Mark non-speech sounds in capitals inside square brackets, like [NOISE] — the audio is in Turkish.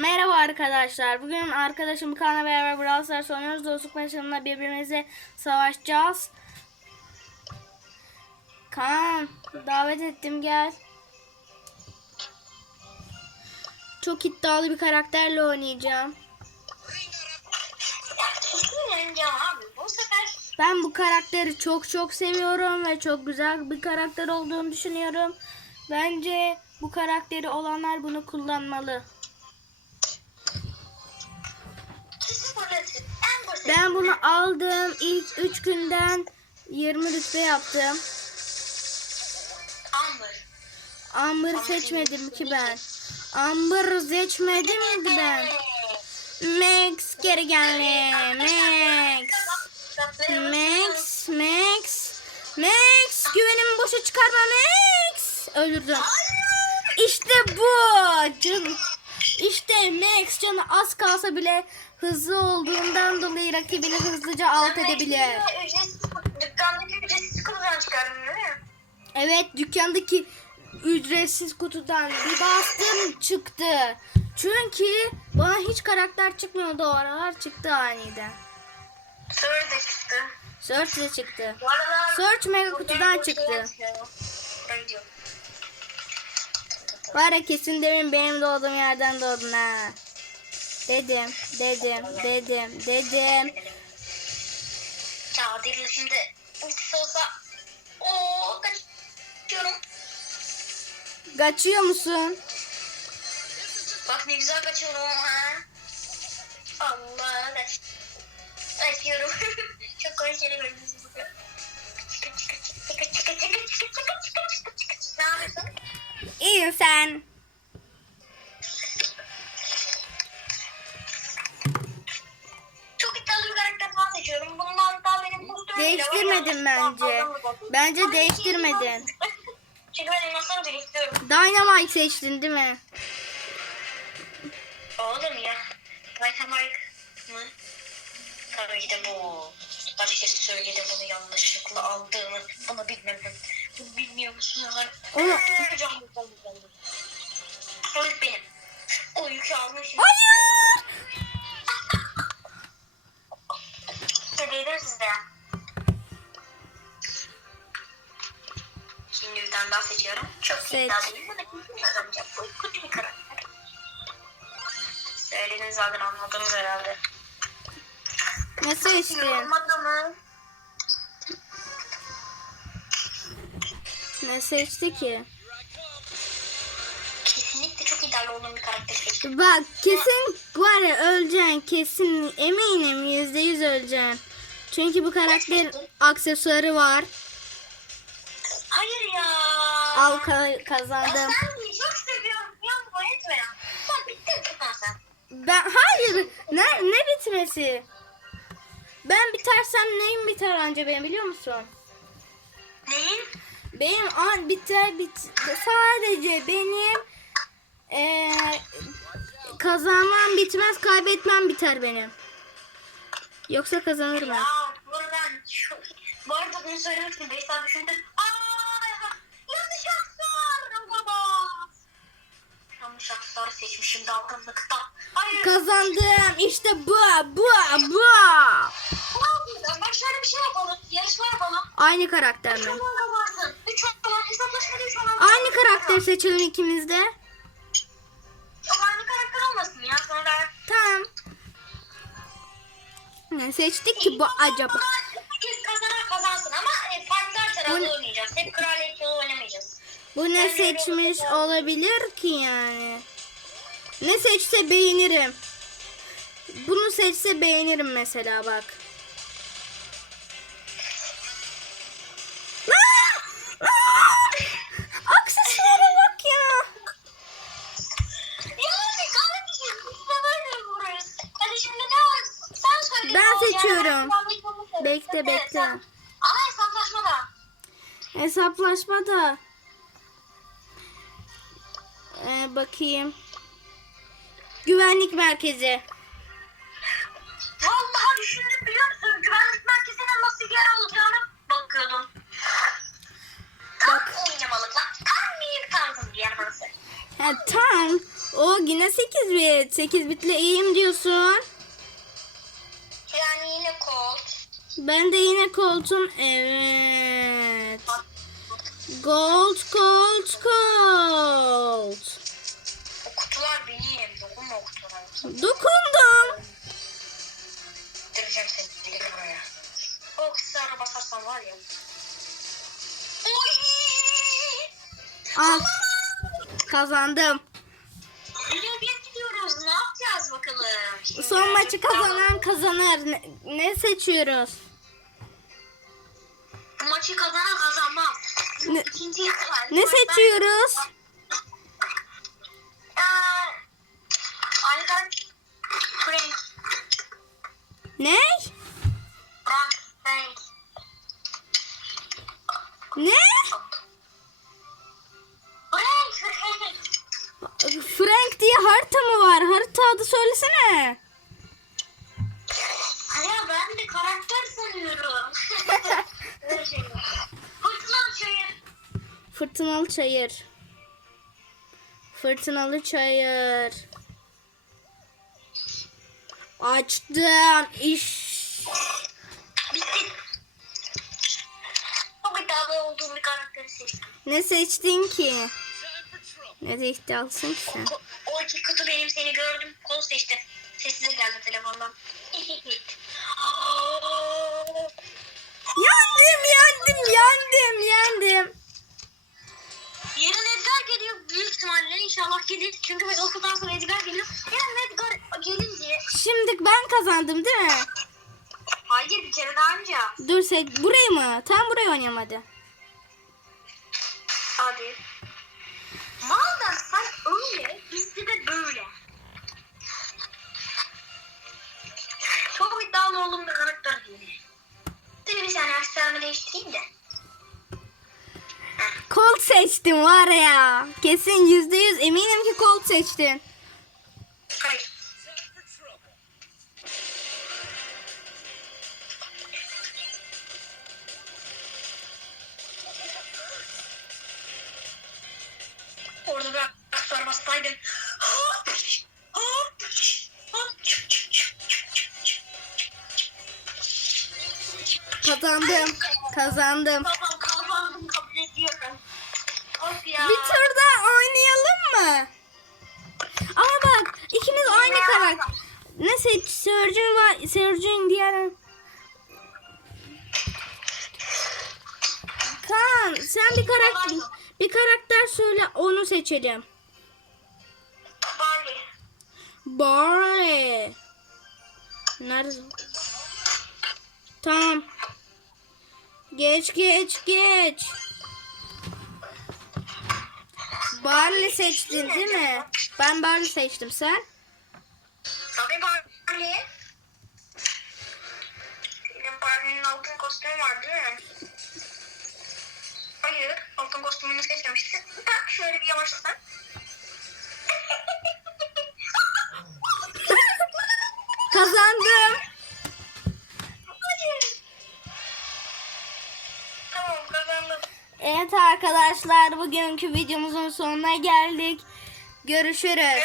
Merhaba arkadaşlar. Bugün arkadaşım Kaan'la beraber Brawl Stars oynuyoruz. Dostluk maçında birbirimize savaşacağız. Kaan davet ettim gel. Çok iddialı bir karakterle oynayacağım. Ben bu karakteri çok çok seviyorum ve çok güzel bir karakter olduğunu düşünüyorum. Bence bu karakteri olanlar bunu kullanmalı. Ben bunu aldım. İlk 3 günden 20 rütbe yaptım. Amber. Amber'ı seçmedim ki ben. Amber seçmedim ki ben. Max geri geldi. Max. Max. Max. Max. Güvenimi boşa çıkarma Max. Öldürdüm. İşte bu. Can, işte Max canı az kalsa bile hızlı olduğundan dolayı rakibini hızlıca alt edebilir. Ücretsiz, dükkandaki ücretsiz kutudan çıkardın değil mi? Evet dükkandaki ücretsiz kutudan bir bastım çıktı. Çünkü bana hiç karakter çıkmıyordu o aralar çıktı aniden. Sonra da çıktı. Search de çıktı. Bu arada... Search mega kutudan çıktı. Var ya kesin demin benim doğduğum yerden doğdun ha. Dedim, dedim, dedim, dedim. Ya değil şimdi ultisi olsa ooo kaçıyorum. Kaçıyor musun? Bak ne güzel kaçıyorum ha. Allah kaç. Kaçıyorum. [LAUGHS] Çok komik şeyler görüyorsunuz. Ne yapıyorsun? İyi sen. Çok iddialı bir karakter falan seçiyorum. Bundan daha benim var. Değiştirmedin bence. Bence değiştirmedin. Çünkü ben elmasları biriktiriyorum. Dynamite seçtin değil mi? Oğlum ya. Dynamite mı? Tabii ki de bu. Kaç kez söyledim bunu yanlışlıkla aldığını. Bunu bilmem. Bilmiyor musun? Onu- Hocam bu konu oldu. O yük benim. O yükü almışım. Hayır. Söyleyelim size. Şimdi tane daha seçiyorum. Çok Seç. iddialıyım. Da kesin kazanacak. Bu kötü bir karakter. Söylediniz zaten anladınız herhalde. Seçtin? Olmadı mı? Ne seçti ki? Kesinlikle çok iddialı olduğum bir karakter seçtim. Bak kesin var ya öleceksin kesin eminim yüzde yüz öleceksin. Çünkü bu karakterin aksesuarı var. Hayır ya. Al ka- Ya kazandım. sen de çok seviyorum. Ya bu etme ya. Sen bittin sen. Ben hayır ne ne bitmesi? Ben bitersem neyim biter anca benim biliyor musun? Neyin? Benim an biter bit sadece benim eee kazanmam bitmez kaybetmem biter benim. Yoksa kazanırım ben. Ya buradan şu... Bu arada bunu 5 saat düşündüm. Aa, yanlış baba. Yanlış aksesuarı seçmişim dalgınlıkta. Hayır. Kazandım işte bu bu bu. Ne şöyle bir şey yapalım. Yarışma yapalım. Aynı karakter mi? Karakter seçelim ikimiz de. Aynı karakter olmasın ya. Sonra Tamam. Ne seçtik ki bu acaba? Herkes kazanan kazansın ama e, farklı haritalarda Bu- oynayacağız. Hep kraliyet yolu oynamayacağız. Bu ne seçmiş olabilir ki yani? Ne seçse beğenirim. Bunu seçse beğenirim mesela bak. Bekle, bekle. Ama hesaplaşma da. Hesaplaşma da. Ee, bakayım. Güvenlik merkezi. Vallahi düşündüm biliyor musun? Güvenlik merkezinin nasıl yer olacağını bakıyordum. Tam Bak. oynamalık lan. Tam bir tarzım bir yer burası. Ha, tam O yine 8 bit. 8 bitle iyiyim diyorsun. Ben de yine koltuğum. Evet. Gold, gold, gold. O kutular benim. Dokunma o kutulara. Dokundum. Direceğim seni. Gel buraya. O kısara basarsan var ya. Oy! Al. Kazandım. Biz gidiyoruz. Ne yapacağız bakalım? Şimdi- Son maçı kazanan kazanır. Ne, ne seçiyoruz? Maçı kazanan kazanmaz. Ne- İkinci. Ne seçiyoruz? Aynen. Frank. Ne? Ne? Frank diye harita mı var? Harita adı söylesene. Ya ben de karakter sanıyorum. Öyle şey yok. Fırtına çayır. Fırtınalı çayır. Fırtınalı çayır. Açtım. İş. Bitti. Çok iddialı olduğum bir karakteri seçtim. Ne seçtin ki? Ne de iddialısın ki sen? O, o iki kutu benim seni gördüm. Kol seçtim. Sessize geldi telefondan. [LAUGHS] inşallah gelir. Çünkü ben okuldan sonra Edgar geliyor. Yarın Edgar gelince... Şimdi ben kazandım değil mi? Hayır bir kere daha önce. Dur sen burayı mı? Tam burayı oynayalım hadi. Hadi. Malda sen öyle, bizde de böyle. Çok iddialı olduğum bir karakter değil. Seni bir saniye aksesuarımı değiştireyim de. Colt seçtim var ya. Kesin yüzde yüz eminim ki Colt seçtin. Hayır. Orada. Hop, hop, hop. Kazandım. Kazandım Surgeon var. Surgeon diğer. Kaan sen bir karakter bir karakter söyle onu seçelim. Barley. Barley. Nerede? Tamam. Geç geç geç. Barley seçtin değil mi? Ben Barley seçtim sen. Tabii Barley. Senin Barley'nin altın kostümü var değil mi? Hayır, altın kostümünü seçmemişsin. Bak şöyle bir yavaşlasan. [LAUGHS] Kazandım. Hayır. Tamam kazandım. Evet arkadaşlar bugünkü videomuzun sonuna geldik. Görüşürüz.